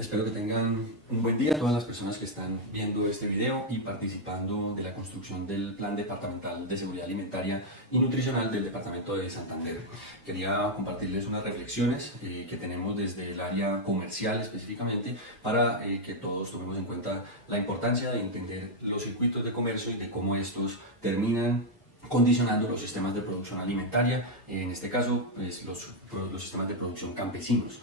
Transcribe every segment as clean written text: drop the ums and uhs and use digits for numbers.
Espero que tengan un buen día todas las personas que están viendo este video y participando de la construcción del Plan Departamental de Seguridad Alimentaria y Nutricional del Departamento de Santander. Quería compartirles unas reflexiones que tenemos desde el área comercial específicamente para que todos tomemos en cuenta la importancia de entender los circuitos de comercio y de cómo estos terminan condicionando los sistemas de producción alimentaria, en este caso pues, los sistemas de producción campesinos.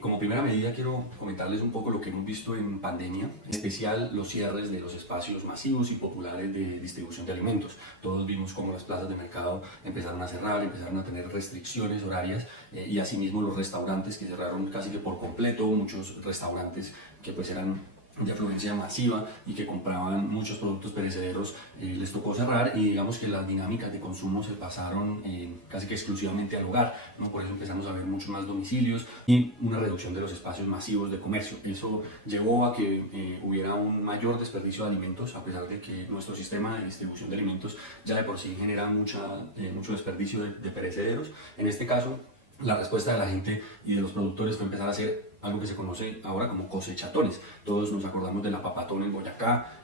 Como primera medida quiero comentarles un poco lo que hemos visto en pandemia, en especial los cierres de los espacios masivos y populares de distribución de alimentos. Todos vimos cómo las plazas de mercado empezaron a cerrar, empezaron a tener restricciones horarias y asimismo los restaurantes que cerraron casi que por completo, muchos restaurantes que pues eran de afluencia masiva y que compraban muchos productos perecederos, les tocó cerrar y digamos que las dinámicas de consumo se pasaron casi que exclusivamente al hogar, ¿no? Por eso empezamos a ver muchos más domicilios y una reducción de los espacios masivos de comercio. Eso llevó a que hubiera un mayor desperdicio de alimentos, a pesar de que nuestro sistema de distribución de alimentos ya de por sí genera mucho desperdicio de perecederos. En este caso, la respuesta de la gente y de los productores fue empezar a hacer algo que se conoce ahora como cosechatones. Todos nos acordamos de la papatón en Boyacá,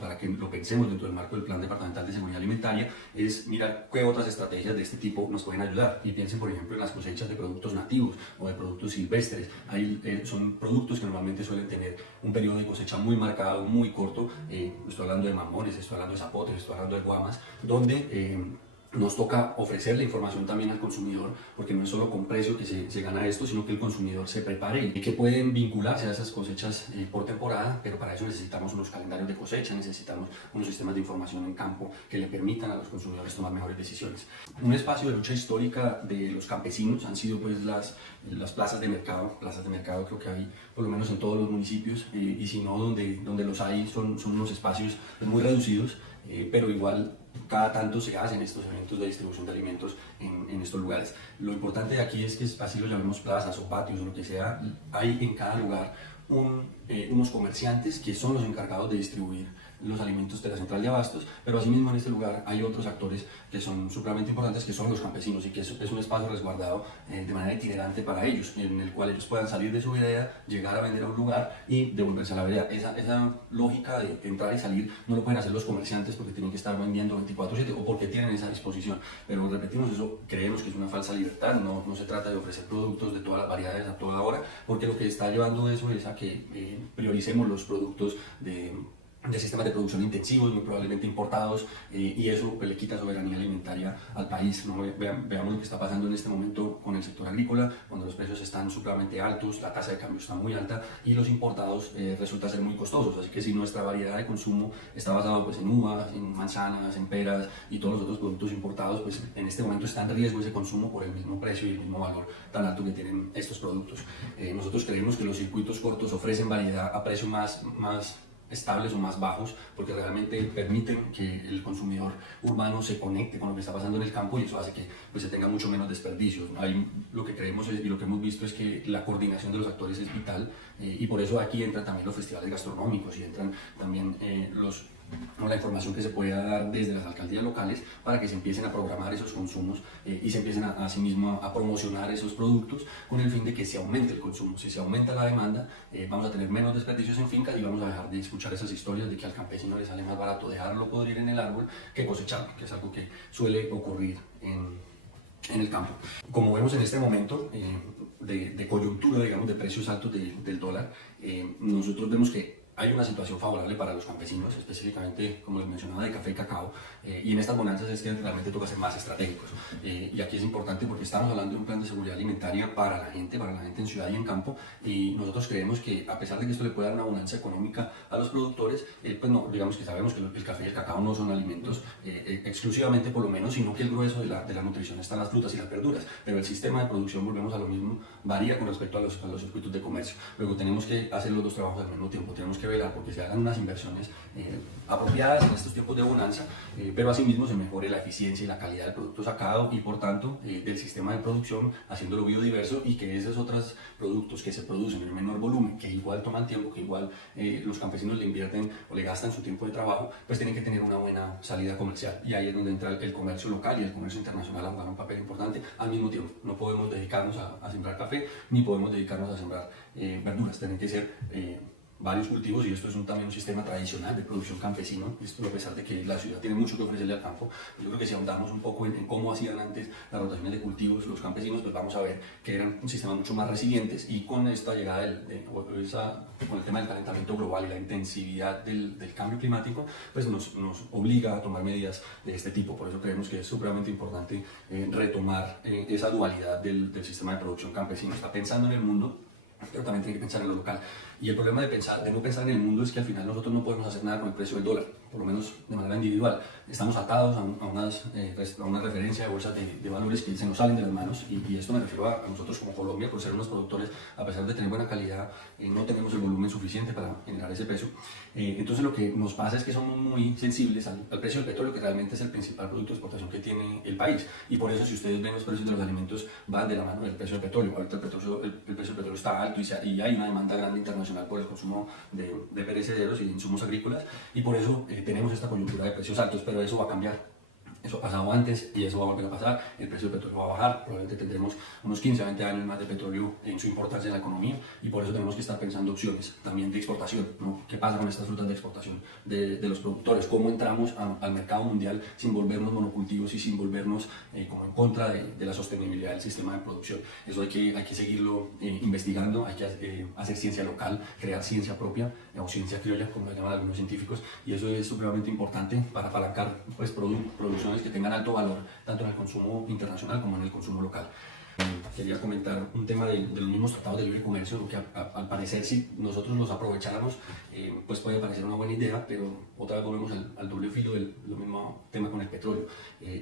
para que lo pensemos dentro del marco del Plan Departamental de Seguridad Alimentaria, es mirar qué otras estrategias de este tipo nos pueden ayudar. Y piensen, por ejemplo, en las cosechas de productos nativos o de productos silvestres. Son productos que normalmente suelen tener un periodo de cosecha muy marcado, muy corto. Estoy hablando de mamones, estoy hablando de zapotes, estoy hablando de guamas, donde nos toca ofrecer la información también al consumidor, porque no es solo con precio que se gana esto, sino que el consumidor se prepare y que pueden vincularse a esas cosechas por temporada, pero para eso necesitamos unos calendarios de cosecha, necesitamos unos sistemas de información en campo que le permitan a los consumidores tomar mejores decisiones. Un espacio de lucha histórica de los campesinos han sido pues las plazas de mercado. Plazas de mercado creo que hay por lo menos en todos los municipios, y si no donde los hay son unos espacios muy reducidos, pero igual cada tanto se hacen estos eventos de distribución de alimentos en estos lugares. Lo importante de aquí es que así lo llamemos plazas o patios o lo que sea, hay en cada lugar unos comerciantes que son los encargados de distribuir los alimentos de la central de abastos, pero asimismo en este lugar hay otros actores que son supremamente importantes, que son los campesinos, y que es un espacio resguardado de manera itinerante para ellos, en el cual ellos puedan salir de su vereda, llegar a vender a un lugar y devolverse a la vereda. Esa lógica de entrar y salir no lo pueden hacer los comerciantes porque tienen que estar vendiendo 24/7 o porque tienen esa disposición, pero repetimos, eso creemos que es una falsa libertad. No se trata de ofrecer productos de todas las variedades a toda hora, porque lo que está llevando eso es a que prioricemos los productos de sistemas de producción intensivos, muy probablemente importados, y eso pues, le quita soberanía alimentaria al país, ¿no? Veamos lo que está pasando en este momento con el sector agrícola, cuando los precios están supremamente altos, la tasa de cambio está muy alta y los importados resultan ser muy costosos. Así que si nuestra variedad de consumo está basado pues, en uvas, en manzanas, en peras y todos los otros productos importados, pues en este momento está en riesgo ese consumo por el mismo precio y el mismo valor tan alto que tienen estos productos. Nosotros creemos que los circuitos cortos ofrecen variedad a precios más estables o más bajos, porque realmente permiten que el consumidor urbano se conecte con lo que está pasando en el campo, y eso hace que pues, se tenga mucho menos desperdicios, ¿no? Lo que creemos y lo que hemos visto es que la coordinación de los actores es vital, y por eso aquí entran también los festivales gastronómicos y entran también la información que se puede dar desde las alcaldías locales para que se empiecen a programar esos consumos y se empiecen asimismo a promocionar esos productos con el fin de que se aumente el consumo. Si se aumenta la demanda, vamos a tener menos desperdicios en fincas y vamos a dejar de escuchar esas historias de que al campesino le sale más barato dejarlo podrir en el árbol que cosecharlo, que es algo que suele ocurrir en el campo. Como vemos en este momento de coyuntura, digamos, de precios altos del dólar, nosotros vemos que hay una situación favorable para los campesinos, específicamente, como les mencionaba, de café y cacao, y en estas bonanzas es que realmente toca ser más estratégicos. Y aquí es importante porque estamos hablando de un plan de seguridad alimentaria para la gente en ciudad y en campo, y nosotros creemos que a pesar de que esto le puede dar una bonanza económica a los productores, pues no, digamos que sabemos que el café y el cacao no son alimentos exclusivamente por lo menos, sino que el grueso de la nutrición está en las frutas y las verduras, pero el sistema de producción, volvemos a lo mismo, varía con respecto a los circuitos de comercio. Luego tenemos que hacer los dos trabajos al mismo tiempo, tenemos que velar porque se hagan unas inversiones apropiadas en estos tiempos de bonanza, pero asimismo se mejore la eficiencia y la calidad del producto sacado y por tanto del sistema de producción, haciéndolo biodiverso, y que esos otros productos que se producen en menor volumen, que igual toman tiempo, que igual los campesinos le invierten o le gastan su tiempo de trabajo, pues tienen que tener una buena salida comercial. Y ahí es donde entra el comercio local y el comercio internacional a jugar un papel importante al mismo tiempo. No podemos dedicarnos a sembrar café, ni podemos dedicarnos a sembrar verduras. Tienen que ser varios cultivos, y esto es también un sistema tradicional de producción campesino. Esto, a pesar de que la ciudad tiene mucho que ofrecerle al campo, pues yo creo que si ahondamos un poco en cómo hacían antes las rotaciones de cultivos los campesinos, pues vamos a ver que eran un sistema mucho más resilientes, y con esta llegada con el tema del calentamiento global y la intensividad del cambio climático, pues nos obliga a tomar medidas de este tipo. Por eso creemos que es supremamente importante retomar esa dualidad del sistema de producción campesino. Está pensando en el mundo, pero también tiene que pensar en lo local. Y el problema de no pensar en el mundo es que al final nosotros no podemos hacer nada con el precio del dólar, por lo menos de manera individual. Estamos atados a una referencia de bolsas de valores que se nos salen de las manos, y esto me refiero a nosotros como Colombia, por ser unos productores, a pesar de tener buena calidad, no tenemos el volumen suficiente para generar ese peso. Entonces lo que nos pasa es que somos muy sensibles al precio del petróleo, que realmente es el principal producto de exportación que tiene el país. Y por eso, si ustedes ven, los precios de los alimentos van de la mano del precio del petróleo. Ahorita el precio del petróleo está alto, y hay una demanda grande internacional por el consumo de perecederos y de insumos agrícolas, y por eso tenemos esta coyuntura de precios altos. Pero eso va a cambiar. Eso ha pasado antes y eso va a volver a pasar. El precio del petróleo va a bajar, probablemente tendremos unos 15 a 20 años más de petróleo en su importancia en la economía, y por eso tenemos que estar pensando opciones también de exportación, ¿no? ¿Qué pasa con estas frutas de exportación de los productores? ¿Cómo entramos al mercado mundial sin volvernos monocultivos y sin volvernos como en contra de la sostenibilidad del sistema de producción? Eso hay que seguirlo investigando, hay que hacer ciencia local, crear ciencia propia o ciencia criolla, como lo llaman algunos científicos, y eso es supremamente importante para apalancar pues, producciones que tengan alto valor, tanto en el consumo internacional como en el consumo local. Quería comentar un tema de los mismos tratados de libre comercio, que al parecer, si nosotros los aprovecháramos, pues puede parecer una buena idea, pero otra vez volvemos al doble filo del mismo tema con el petróleo.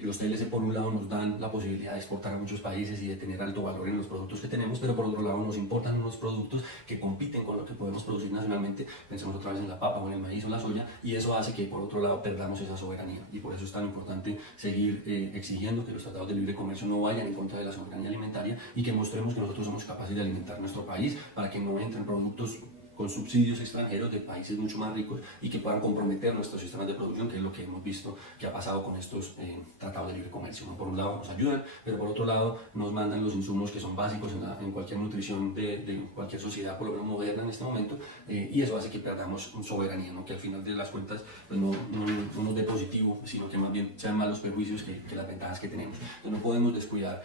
Los TLC, por un lado, nos dan la posibilidad de exportar a muchos países y de tener alto valor en los productos que tenemos, pero por otro lado nos importan unos productos que compiten con lo que podemos producir nacionalmente. Pensemos otra vez en la papa o en el maíz o la soya, y eso hace que por otro lado perdamos esa soberanía, y por eso es tan importante seguir exigiendo que los tratados de libre comercio no vayan en contra de la soberanía alimentaria, y que mostremos que nosotros somos capaces de alimentar nuestro país, para que no entren productos con subsidios extranjeros de países mucho más ricos y que puedan comprometer nuestros sistemas de producción, que es lo que hemos visto que ha pasado con estos tratados de libre comercio. ¿No? Por un lado nos ayudan, pero por otro lado nos mandan los insumos que son básicos en cualquier nutrición de cualquier sociedad, por lo menos moderna en este momento, y eso hace que perdamos soberanía, ¿no? Que al final de las cuentas pues no nos dé positivo, sino que más bien sean más los perjuicios que las ventajas que tenemos. Entonces no podemos descuidar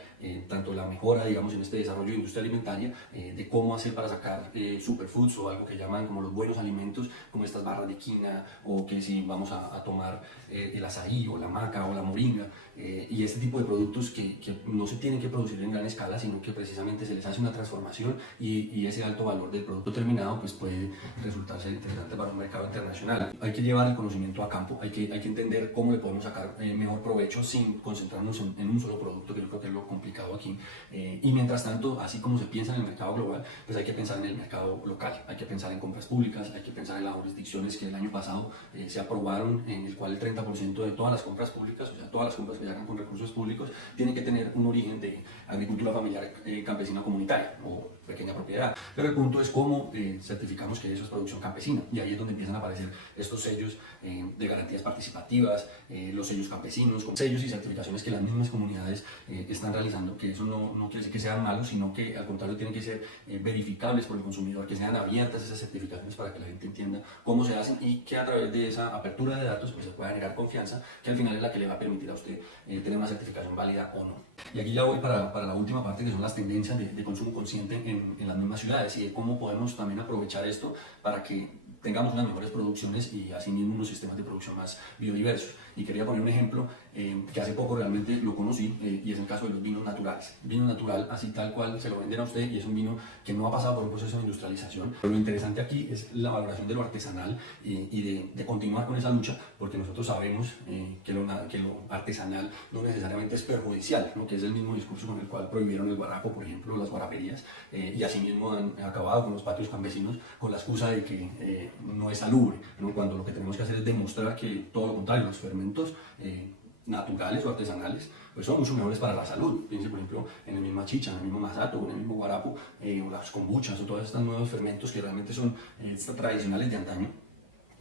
tanto la mejora, digamos, en este desarrollo de industria alimentaria, de cómo hacer para sacar superfoods o algo que llaman como los buenos alimentos, como estas barras de quina, o que si vamos a tomar el azaí o la maca o la moringa, y este tipo de productos que no se tienen que producir en gran escala, sino que precisamente se les hace una transformación, y ese alto valor del producto terminado pues puede resultar ser interesante para un mercado internacional. Hay que llevar el conocimiento a campo, hay que entender cómo le podemos sacar mejor provecho sin concentrarnos en un solo producto, que yo creo que es lo complicado aquí. Y mientras tanto, así como se piensa en el mercado global, pues hay que pensar en el mercado local, hay que pensar en compras públicas, hay que pensar en las jurisdicciones que el año pasado se aprobaron, en el cual el 30% de todas las compras públicas, o sea, todas las compras que se hagan con recursos públicos, tienen que tener un origen de agricultura familiar campesina comunitaria o pequeña propiedad. Pero el punto es cómo certificamos que eso es producción campesina, y ahí es donde empiezan a aparecer estos sellos de garantías participativas, los sellos campesinos, con sellos y certificaciones que las mismas comunidades están realizando, que eso no quiere decir que sean malos, sino que al contrario tienen que ser verificables por el consumidor, que sean abiertas esas certificaciones para que la gente entienda cómo se hacen, y que a través de esa apertura de datos pues se pueda generar confianza, que al final es la que le va a permitir a usted tener una certificación válida o no. Y aquí ya voy para la última parte, que son las tendencias de consumo consciente en las mismas ciudades, y de cómo podemos también aprovechar esto para que tengamos unas mejores producciones y asimismo unos sistemas de producción más biodiversos. Y quería poner un ejemplo que hace poco realmente lo conocí, y es el caso de los vinos naturales. Vino natural, así tal cual se lo venden a usted, y es un vino que no ha pasado por un proceso de industrialización. Pero lo interesante aquí es la valoración de lo artesanal, y de continuar con esa lucha, porque nosotros sabemos que lo artesanal no necesariamente es perjudicial, ¿no? Que es el mismo discurso con el cual prohibieron el guarapo, por ejemplo, las guaraperías, y asimismo han acabado con los patios campesinos con la excusa de que no es salubre, ¿no? Cuando lo que tenemos que hacer es demostrar que todo lo contrario, los fermentos naturales o artesanales, pues son mucho mejores para la salud. Piense, por ejemplo, en el mismo chicha, en el mismo masato, en el mismo guarapo, o las kombuchas, o todos estos nuevos fermentos que realmente son tradicionales de antaño,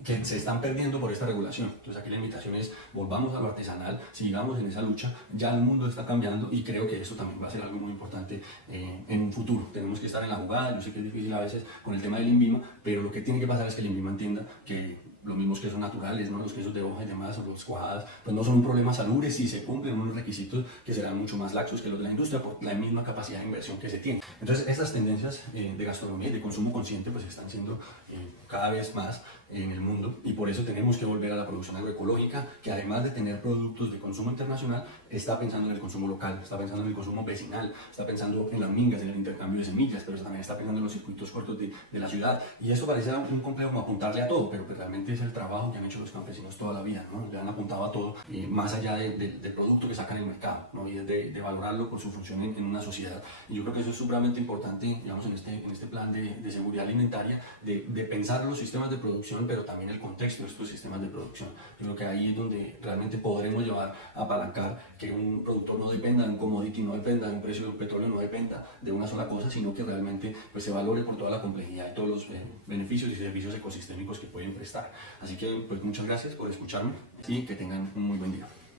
que se están perdiendo por esta regulación. Entonces aquí la invitación es, volvamos a lo artesanal, sigamos en esa lucha, ya el mundo está cambiando y creo que eso también va a ser algo muy importante en un futuro. Tenemos que estar en la jugada, yo sé que es difícil a veces con el tema del INVIMA, pero lo que tiene que pasar es que el INVIMA entienda que los mismos quesos naturales, ¿no? Los quesos de hoja y demás, o los cuajadas, pues no son un problema salubres si se cumplen unos requisitos que serán mucho más laxos que los de la industria por la misma capacidad de inversión que se tiene. Entonces estas tendencias de gastronomía y de consumo consciente pues están siendo cada vez más en el mundo y por eso tenemos que volver a la producción agroecológica, que además de tener productos de consumo internacional, está pensando en el consumo local, está pensando en el consumo vecinal, está pensando en las mingas, en el intercambio de semillas, pero también está pensando en los circuitos cortos de la ciudad. Y eso parece un complejo como apuntarle a todo, pero pues realmente es el trabajo que han hecho los campesinos toda la vida, ¿no? Le han apuntado a todo, más allá del producto que sacan en el mercado, ¿no? Y es de valorarlo por su función en una sociedad. Y yo creo que eso es supremamente importante, digamos, en este plan de seguridad alimentaria, de pensar los sistemas de producción, pero también el contexto de estos sistemas de producción. Yo creo que ahí es donde realmente podremos llevar a apalancar que un productor no dependa de un commodity, no dependa de un precio de un petróleo, no dependa de una sola cosa, sino que realmente pues, se valore por toda la complejidad y todos los beneficios y servicios ecosistémicos que pueden prestar. Así que pues muchas gracias por escucharme y que tengan un muy buen día.